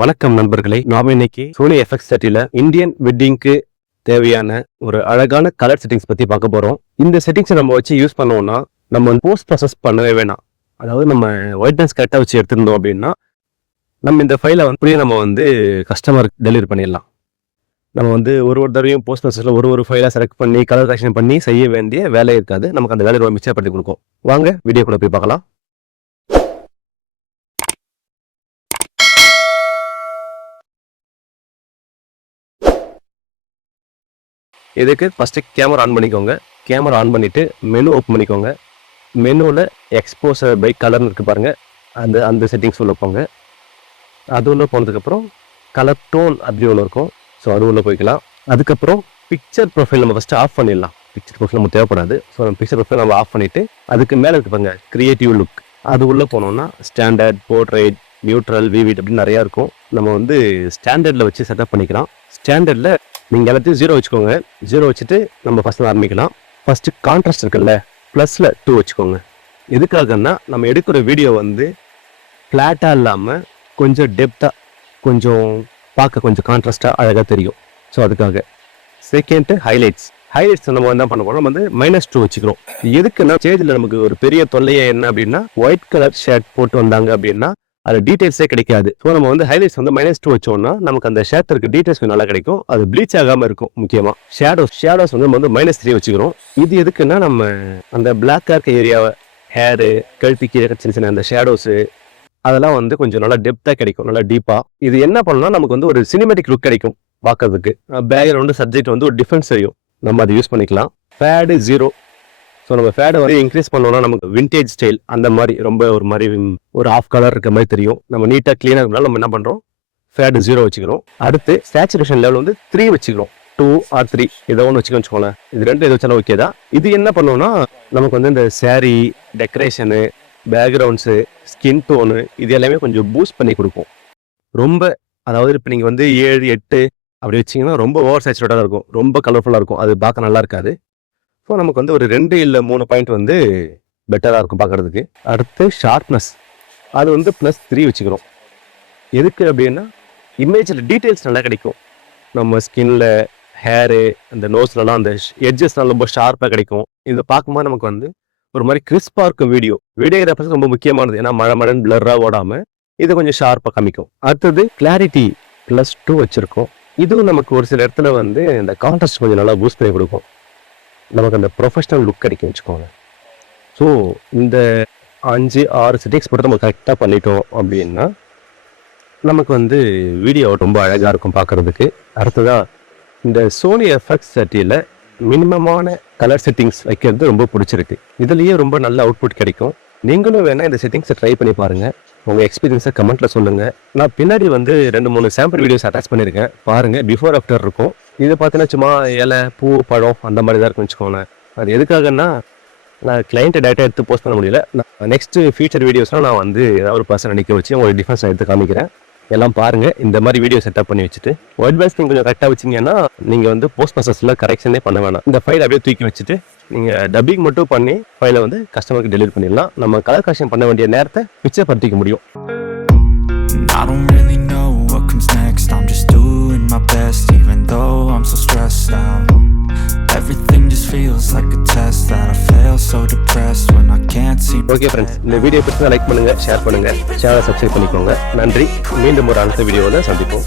வணக்கம் நண்பர்களே, நாம இன்னைக்கு சோனி FX30ல இந்தியன் வெட்டிங்க்கு தேவையான ஒரு அழகான கலர் செட்டிங்ஸ் பத்தி பார்க்க போறோம். இந்த செட்டிங்ஸை நம்ம வச்சு யூஸ் பண்ணோம்னா நம்ம போஸ்ட் ப்ராசஸ் பண்ணவே வேணாம். அதாவது நம்ம ஒயிட்னஸ் கரெக்டாக வச்சு எடுத்திருந்தோம் அப்படின்னா நம்ம இந்த ஃபைலை நம்ம கஸ்டமருக்கு டெலிவரி பண்ணிடலாம். நம்ம ஒரு தடவையும் போஸ்ட் ப்ராசஸில் ஒரு ஃபைலாக செலக்ட் பண்ணி கலர் கரெக்ஷன் பண்ணி செய்ய வேண்டிய வேலை இருக்காது. நமக்கு அந்த வேலையை ரொம்ப மிச்சப்படுத்தி கொடுக்கும். வாங்க வீடியோ கூட போய் பார்க்கலாம். இதுக்கு ஃபஸ்ட்டு கேமரா ஆன் பண்ணிக்கோங்க. கேமரா ஆன் பண்ணிவிட்டு மெனு ஓப்பன் பண்ணிக்கோங்க. மெனுவில் எக்ஸ்போசர் பை கலர்னு இருக்குது பாருங்கள், அந்த செட்டிங்ஸ் உள்ள போங்க. அது உள்ள போனதுக்கப்புறம் கலர் டோன் அப்படி ஒன்று இருக்கும். ஸோ அது உள்ளே போய்க்கலாம். அதுக்கப்புறம் பிக்சர் ப்ரொஃபைல் நம்ம ஃபஸ்ட்டு ஆஃப் பண்ணிடலாம். பிக்சர் ப்ரொஃபைல் நமக்கு தேவைப்படாது. ஸோ நம்ம பிக்சர் ப்ரொஃபைல் நம்ம ஆஃப் பண்ணிவிட்டு அதுக்கு மேலே இருக்கு பாருங்க கிரியேட்டிவ் லுக், அது உள்ளே போனோம்னா ஸ்டாண்டர்ட், போர்ட்ரைட், நியூட்ரல், விவிட் அப்படின்னு நிறையா இருக்கும். நம்ம ஸ்டாண்டர்டில் வச்சு செட்டப் பண்ணிக்கலாம். ஸ்டாண்டர்டில் நீங்கள் எல்லாத்தையும் 0 வச்சுக்கோங்க. 0 வச்சுட்டு நம்ம ஃபஸ்ட்டு ஆரம்பிக்கலாம். ஃபஸ்ட்டு கான்ட்ராஸ்ட் இருக்குல்ல, +2 வச்சுக்கோங்க. எதுக்காகன்னா நம்ம எடுக்கிற வீடியோ ஃப்ளாட்டாக இல்லாமல் கொஞ்சம் டெப்த்தாக, கொஞ்சம் பார்க்க கொஞ்சம் கான்ட்ராஸ்டாக அழகாக தெரியும். ஸோ அதுக்காக. செகண்ட்டு ஹைலைட்ஸ் நம்ம என்ன பண்ண போகிறோம், நம்ம -2 வச்சுக்கிறோம். எதுக்குன்னா ஸ்டேஜில் நமக்கு ஒரு பெரிய தொல்லையே என்ன அப்படின்னா, ஒயிட் கலர் ஷர்ட் போட்டு வந்தாங்க அப்படின்னா அது டீடைல்ஸே கிடைக்காது. ஸோ நம்ம -2 வச்சோம்னா நமக்கு அந்த ஷேட்டருக்கு டீடைல்ஸ் நல்லா கிடைக்கும். அது ப்ளீச் ஆகாமல் இருக்கும். முக்கியமாக ஷேடோஸ் நம்ம -3 வச்சுக்கிறோம். இது எதுக்குன்னா நம்ம அந்த பிளாக்காக இருக்க ஏரியாவை, ஹேரு, கழுத்து கீழே சின்ன அந்த ஷேடோஸு அதெல்லாம் கொஞ்சம் நல்லா டெப்த்தாக கிடைக்கும், நல்லா டீப்பாக. இது என்ன பண்ணணும்னா நமக்கு ஒரு சினிமேட்டிக் லுக் கிடைக்கும் பார்க்கறதுக்கு. பேக்ரவுண்டு சப்ஜெக்ட் ஒரு டிஃபரன்ஸ் தெரியும். நம்ம அதை யூஸ் பண்ணிக்கலாம். ஃபேடு 0. ஸோ நம்ம ஃபேடை இன்க்ரீஸ் பண்ணோம்னா நமக்கு விண்டேஜ் ஸ்டைல் அந்த மாதிரி ரொம்ப ஒரு ஆஃப் கலர் இருக்க மாதிரி தெரியும். நம்ம நீட்டாக க்ளீனாக இருக்கனால நம்ம என்ன பண்ணுறோம், ஃபேடு 0 வச்சுக்கிறோம். அடுத்து சேச்சுரேஷன் லெவல் 3 வச்சுக்கிறோம். 2 or 3 ஏதோ ஒன்று வச்சுக்கோங்களேன். இது ரெண்டு எது வச்சாலும் ஓகே தான். இது என்ன பண்ணோம்னா நமக்கு இந்த sari decoration, backgrounds, skin tone இது எல்லாமே கொஞ்சம் பூஸ்ட் பண்ணி கொடுக்கும். ரொம்ப அதாவது இப்போ நீங்கள் 7, 8 அப்படி வச்சிங்கன்னா ரொம்ப ஓவர் சேச்சுரேட்டாக இருக்கும், ரொம்ப கலர்ஃபுல்லாக இருக்கும். அது பார்க்க நல்லா இருக்காது. ஸோ நமக்கு ஒரு 2 இல்லை 3 பாயிண்ட் பெட்டராக இருக்கும் பார்க்குறதுக்கு. அடுத்து ஷார்ப்னஸ், அது +3 வச்சுக்கிறோம். எதுக்கு அப்படின்னா இமேஜில் டீட்டெயில்ஸ் நல்லா கிடைக்கும். நம்ம ஸ்கின்ல, ஹேரு, அந்த நோஸ்லலாம் அந்த எட்ஜஸ்லாம் ரொம்ப ஷார்ப்பாக கிடைக்கும். இதை பார்க்கும்போது நமக்கு ஒரு மாதிரி கிறிஸ்பாக இருக்கும். வீடியோகிராஃபர்ஸ் ரொம்ப முக்கியமானது. ஏன்னா மழை பிளர்ராக ஓடாமல் இது கொஞ்சம் ஷார்ப்பாக காமிக்கும். அடுத்தது கிளாரிட்டி +2 வச்சுருக்கோம். இதுவும் நமக்கு ஒரு சில இடத்துல இந்த கான்ட்ராஸ்ட் கொஞ்சம் நல்லா பூஸ்ட் பண்ணி கொடுக்கும். நமக்கு அந்த ப்ரொஃபஷ்னல் லுக் கிடைக்கும் வச்சுக்கோங்க. ஸோ இந்த 5, 6 செட்டிங்ஸ் மட்டும் நம்ம கரெக்டாக பண்ணிட்டோம் அப்படின்னா நமக்கு வீடியோ ரொம்ப அழகாக இருக்கும் பார்க்குறதுக்கு. அடுத்ததாக இந்த சோனி FX30ல மினிமமான கலர் செட்டிங்ஸ் வைக்கிறது ரொம்ப பிடிச்சிருக்கு. இதுலேயே ரொம்ப நல்ல அவுட்புட் கிடைக்கும். நீங்களும் வேணால் இந்த செட்டிங்ஸை ட்ரை பண்ணி பாருங்கள். உங்கள் எக்ஸ்பீரியன்ஸை கமெண்ட்டில் சொல்லுங்கள். நான் பின்னாடி 2-3 சாம்பிள் வீடியோஸ் அட்டாச் பண்ணியிருக்கேன், பாருங்கள். பிஃபோர் ஆஃப்டர் இருக்கும். இது பார்த்தீங்கன்னா சும்மா இலை, பூ, பழம் அந்த மாதிரி தான் இருக்குன்னு வச்சுக்கோங்களேன். அது எதுக்காகன்னா நான் கிளைண்ட்டை டேட்டா எடுத்து போஸ்ட் பண்ண முடியல. நான் நெக்ஸ்ட்டு ஃபியூச்சர் வீடியோஸ்லாம் நான் ஏதாவது ஒரு பர்சனை நிற்க வச்சு உங்களுக்கு டிஃபரன்ஸ் எடுத்து காமிக்கிறேன். எல்லாம் பாருங்கள். இந்த மாதிரி வீடியோ செட்டப் பண்ணி வச்சுட்டு ஒயிட் பேலன்ஸ் நீங்கள் கொஞ்சம் கரெக்டாக வச்சிங்கன்னா நீங்கள் போஸ்ட் ப்ராசஸில் கரெக்ஷனே பண்ண வேணாம். இந்த ஃபைல் அப்படியே தூக்கி வச்சுட்டு நீங்கள் டப்பிங் மட்டும் பண்ணி ஃபைலை கஸ்டமருக்கு டெலிவரி பண்ணிடலாம். நம்ம கலர் கரெக்ஷன் பண்ண வேண்டிய நேரத்தை மிச்சப்படுத்திக்க முடியும். I don't really know what comes next. I'm just doing my best even though I'm so stressed out. Everything just feels like a test that I fail, so depressed when I can't see. Okay friends, இந்த video பிடிச்சா like பண்ணுங்கள், share பண்ணுங்கள், சேனலை subscribe பண்ணிக்கோங்க. நன்றி. மீண்டும் ஒரு அடுத்த வீடியோவில் சந்திப்போம்.